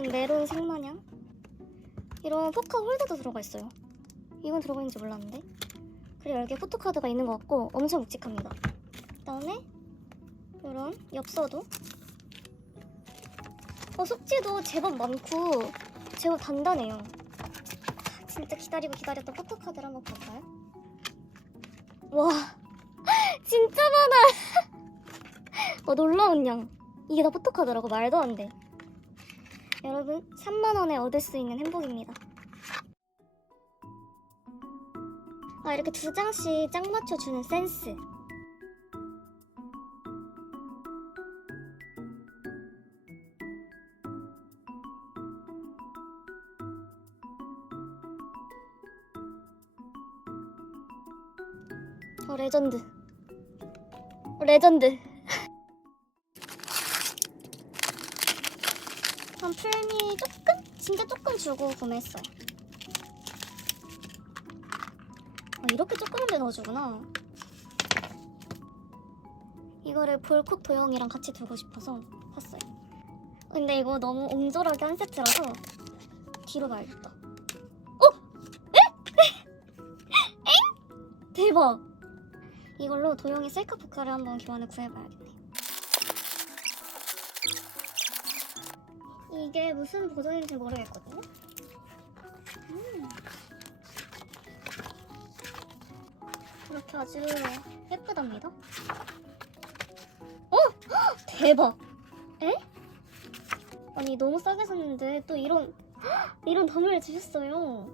무슨 메론 생마냥 이런 포카 홀더도 들어가 있어요. 이건 들어가 있는지 몰랐는데. 그리고 여기에 포토카드가 있는 것 같고 엄청 묵직합니다. 그 다음에 이런 엽서도. 어 속지도 제법 많고 제법 단단해요. 진짜 기다리고 기다렸던 포토카드를 한번 볼까요? 와 진짜 많아. 어 놀라운 양. 이게 다 포토카드라고 말도 안 돼. 여러분 3만 원에 얻을 수 있는 행복입니다. 아 이렇게 두 장씩 짝 맞춰주는 센스. 어 레전드. 어, 레전드. 풀미 조금? 진짜 조금 주고 구매했어요. 아, 이렇게 조그만데 넣어주구나. 이거를 볼콕 도형이랑 같이 두고 싶어서 샀어요. 근데 이거 너무 옹졸하게 한 세트라서 뒤로 말겠다. 어? 에? 에? 대박! 이걸로 도형이 셀카 포카를 한번 교환을 구해봐야겠네. 이게 무슨 버전인지 모르겠거든요. 음. 이렇게 아주 예쁘답니다. 어? 헉, 대박! 에? 아니 너무 싸게 샀는데 또 이런 헉, 이런 덤을 주셨어요.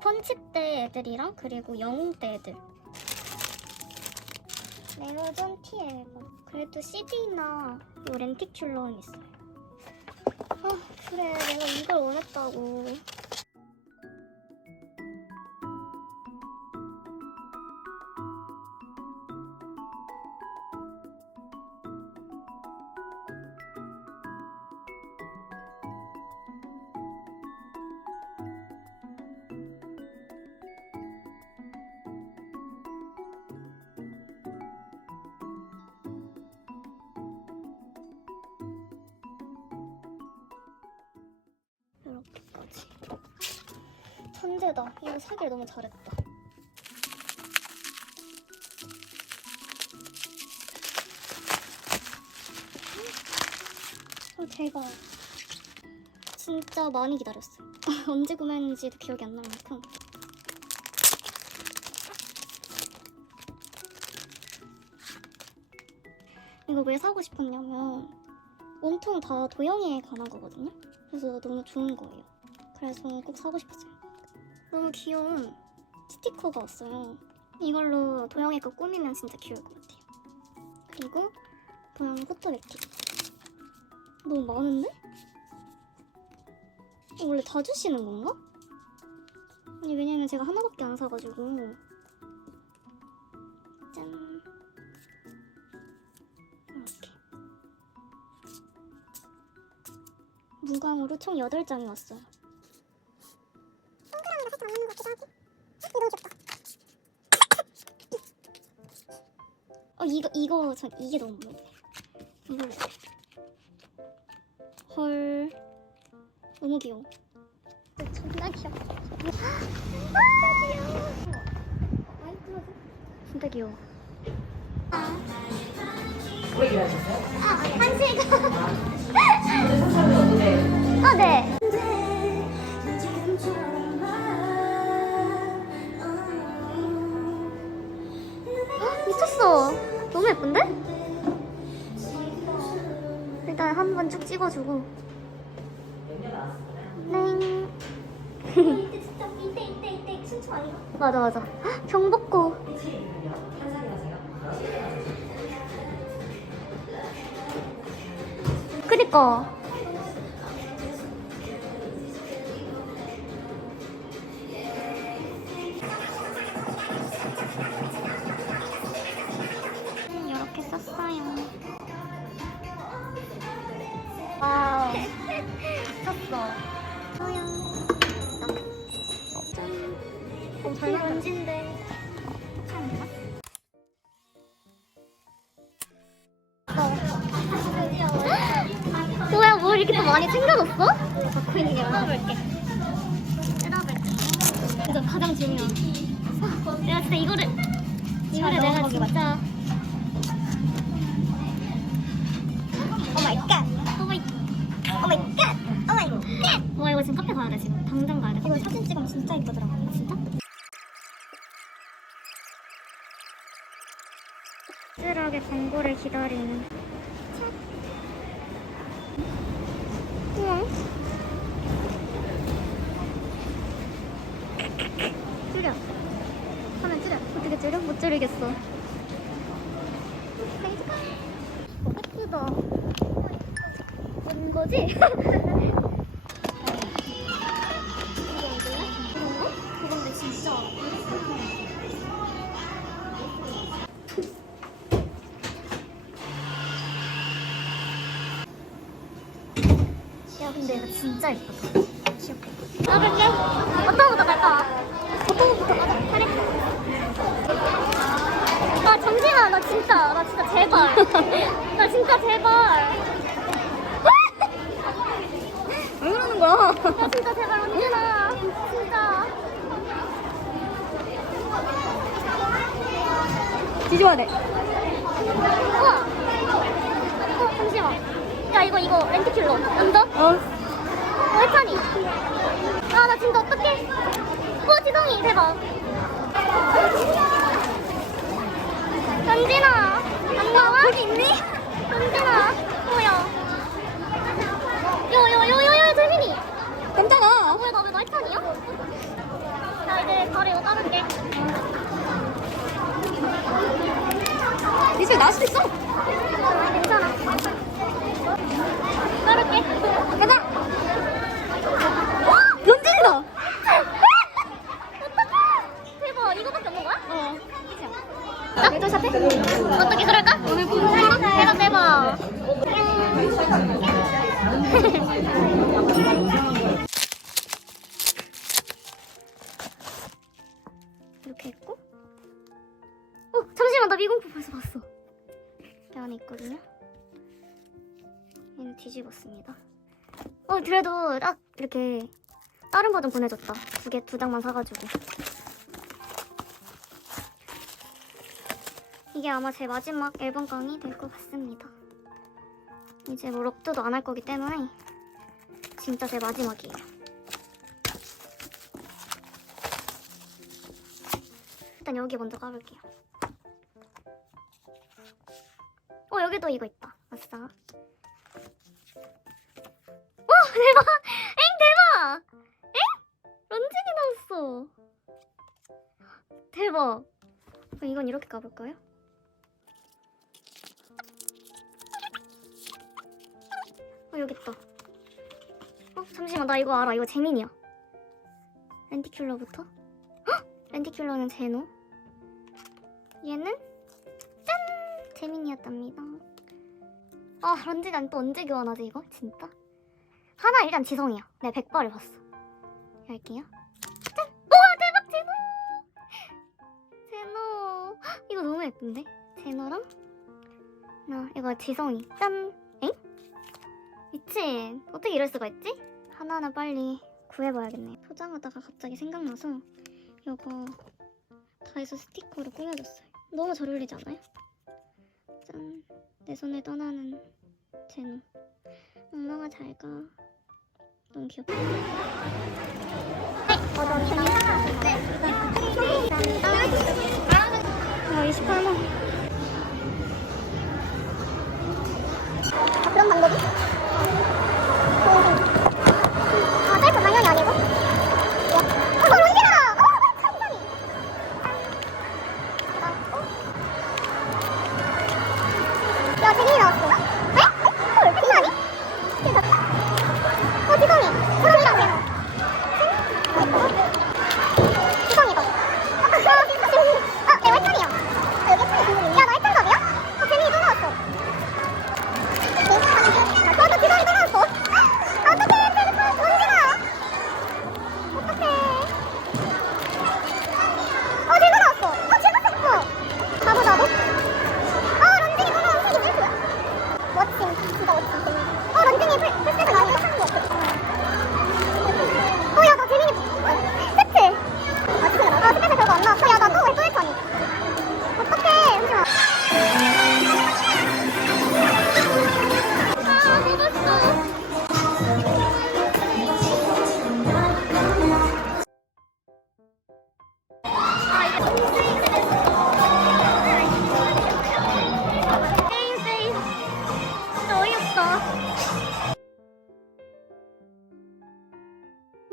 펀치 때 애들이랑 그리고 영웅 때 애들. 레어전 티 앨범. 그래도 CD나 요 렌티큘러는 있어요. 아 그래 내가 이걸 원했다고. 이렇게까지. 천재다. 이거 사길 너무 잘했다. 어, 대박. 진짜 많이 기다렸어요. 언제 구매했는지도 기억이 안 날 만큼. 이거 왜 사고 싶었냐면 온통 다 도영이에 관한 거거든요. 그래서 너무 좋은 거예요. 그래서 꼭 사고 싶었어요. 너무 귀여운 스티커가 왔어요. 이걸로 도영이 거 꾸미면 진짜 귀여울 것 같아요. 그리고 도영이 포토 맵기. 너무 많은데? 어, 원래 다 주시는 건가? 아니 왜냐면 제가 하나밖에 안 사가지고 무광으로 총 8장이 왔어요. 어 이거 이거 전 이게 너무 무거워. 이거 헐 너무 귀여워. 존나 귀여워. 아 귀여워. 진짜 귀여워. 오래 일하셨어요? 아 한시가. 맞아 맞아. 헉, 경복고. 그니까. 이렇게 썼어요. 와우. 썼어. 소영. 짠. 어, 잘. 괜찮나? 뭐야 뭘 이렇게 또 많이 챙겨줬어? 갖고 있는 게 뜯어볼게. 뜯어볼게. 진짜 가장 중요한. 내가 진짜 이거를 이거를 내가 진짜. 오 마이 갓. 오 마이. 오 마이 갓. 오 마이 갓. 와 이거 지금 카페 가야 돼 지금. 당장 가야 돼. 이거 사진 찍으면 진짜 이쁘더라고. 진짜? 쓸쓸하게 광고를 기다리는. 우와. 줄여. 화면 줄여. 어떻게 줄여? 못 줄이겠어. 예쁘다. 뭔 거지? 나 진짜 나 진짜 제발. 나 진짜 제발. 왜 그러는 거야? 나 진짜 제발 언니나 진짜. 뒤집어야 돼. 우와. 어 잠시만. 야 이거 이거 렌트킬러 완전? 어. 월찬이. 아, 나 진짜 어떡해. 어, 지성이, 대박. 현진아, 안 나와? 거기 있니? 현진아, 뭐야. 요, 요, 요, 요, 요, 재민이. 깜짝아. 아, 뭐야, 나왜 말찬이야? 자, 이제 바로 이거 따를게. 이제 나올 수도 있어. 안에 있거든요 얘는 뒤집었습니다 어 그래도 딱 이렇게 다른 버전 보내줬다 두 개 두 장만 사가지고 이게 아마 제 마지막 앨범 강이 될 것 같습니다. 이제 뭐 록드도 안 할 거기 때문에 진짜 제 마지막이에요. 일단 여기 먼저 까볼게요. 여기도 이거 있다. 아싸. 오 대박! 엥 대박! 엥? 런쥔이 나왔어. 대박. 그럼 이건 이렇게 까볼까요? 어 여기 있다. 어 잠시만 나 이거 알아. 이거 재민이야. 렌티큘러부터. 헉! 렌티큘러는 제노. 얘는 짠 재민이었답니다. 아 런쥔이 또 언제 교환하지 이거 진짜? 하나 일단 지성이야. 내 백발을 봤어. 열게요. 짠! 우와 대박 제노. 제노. 헉, 이거 너무 예쁜데? 제노랑 나 이거 지성이 짠. 엥? 미친 어떻게 이럴 수가 있지? 하나는 빨리 구해봐야겠네 포장하다가 갑자기 생각나서 이거 다이소 스티커로 꾸며줬어요 너무 잘 어울리지 않아요? 짠 내 손을 떠나는 제노 엄마가 잘가. 너무 귀엽다. 어 28만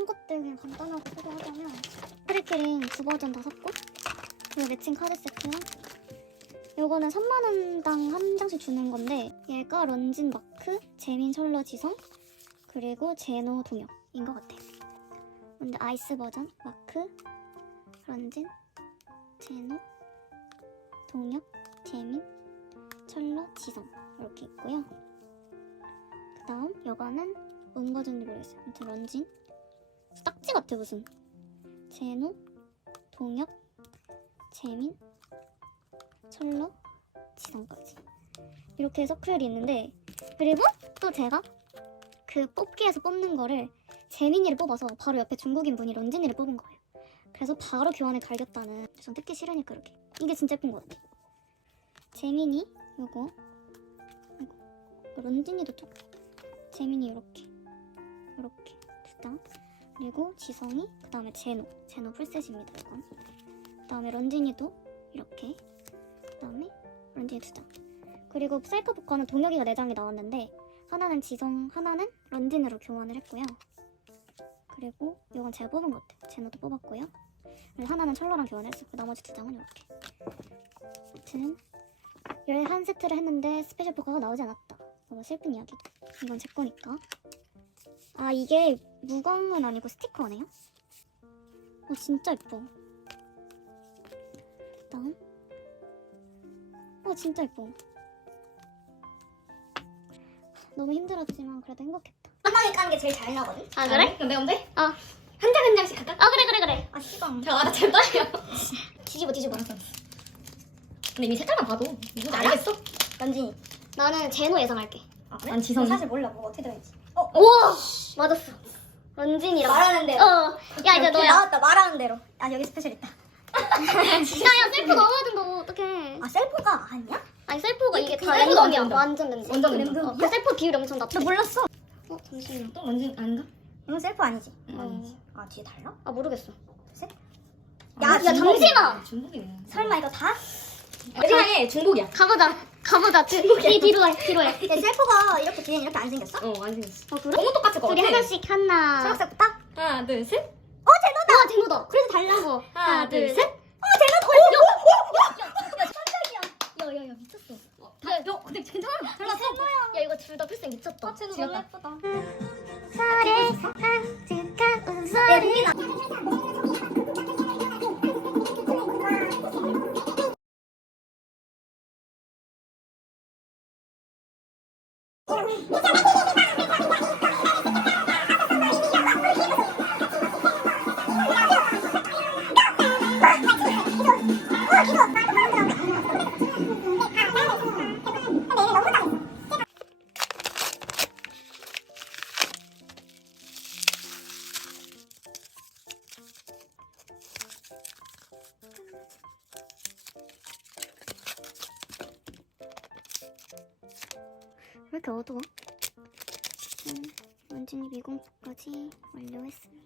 것들 그냥 간단하게 소개하자면 프리키링 두 버전 다 샀고 그리고 매칭 카드 세트랑 요거는 3만원당 한 장씩 주는 건데 얘가 런진 마크, 재민 철러 지성 그리고 제노 동혁인 것 같아요. 근데 아이스 버전 마크, 런진, 제노, 동혁, 재민, 철러, 지성 이렇게 있고요. 그 다음 요거는 뭔 버전인지 모르겠어요 아무튼 런진 딱지 같아 무슨. 제노 동혁 재민 철러 지성까지. 이렇게 해서 크렐이 있는데 그리고 또 제가 그 뽑기에서 뽑는 거를 재민이를 뽑아서 바로 옆에 중국인 분이 런진이를 뽑은 거예요. 그래서 바로 교환에 갈겼다는 전 뜯기 싫으니까 이렇게. 이게 진짜 예쁜 것 같아. 재민이 요거 런진이도 좀 재민이 이렇게 이렇게 두장 그리고 지성이 그 다음에 제노. 제노 풀셋입니다 이건 그 다음에 런진이도 이렇게. 그 다음에 런진이 두 장. 그리고 셀프 복권은 동혁이가 4장이 나왔는데 하나는 지성 하나는 런진으로 교환을 했고요. 그리고 이건 제가 뽑은 것 같아요. 제노도 뽑았고요. 그리고 하나는 철로랑 교환했었고 나머지 두 장은 이렇게. 아무튼 11세트를 했는데 스페셜 포카가 나오지 않았다. 너무 슬픈 이야기도 이건 제 거니까. 아 이게 무광은 아니고 스티커네요? 어 진짜 예뻐 다음 어 진짜 예뻐 너무 힘들었지만 그래도 행복했다 한 방에 까는 게 제일 잘 나거든. 아 그래? 근데 근데 어. 한 장 한 장씩 할까? 아 그래 그래 그래 아 시방. 잠깐만 나잘 떨려. 뒤집어 뒤집어. 근데 이미 색깔만 봐도 누군지 알아? 알겠어? 런진이. 나는 제노 예상할게 아 그래? 난 지성이. 사실 몰라 뭐 어떻게 들어있지. 어 우와 맞았어 런진이랑 말하는 대로. 어 야 이제 이렇게 너야 나왔다 말하는 대로. 아 여기 스페셜 있다. 야야 셀프 넣어야 된다고 어떡해 아 셀프가 아니야? 아니 셀프가 이게 다 셀프 랜덤이야 랜덤. 완전 랜덤 완전 랜덤. 어, 그 셀프 비율이 엄청 낮춰 나 몰랐어. 어 잠시만요 또 런쥔 아닌가? 이건 셀프 아니지? 응, 아니지. 아 뒤에 달라? 아 모르겠어 셋? 야, 야, 야 중복이네. 잠시만 중복이네. 설마 이거 다? 세상에 중복이야. 가보자 가보자 뒤 뒤로 해 뒤로 해야 셀프가 이렇게 뒤에 이렇게 안 생겼어? 어, 안 생겼어. 어 그래? 너무 똑같을 것 우리 같아. 하나씩 하나 초록색부터? 하나, 둘, 셋. 어 제노다 아 제노다 그래도 달라 어 하나, 둘, 셋. 야야 야 미쳤어 다, 야, 근데 괜찮아. 달랐어 야 이거 둘 다 필생 미쳤다 아, 쟤는 지렸다. 예쁘다. 설에 가득한 야, 웃음소리 어두워? 음, 원진이 미공포까지 완료했습니다.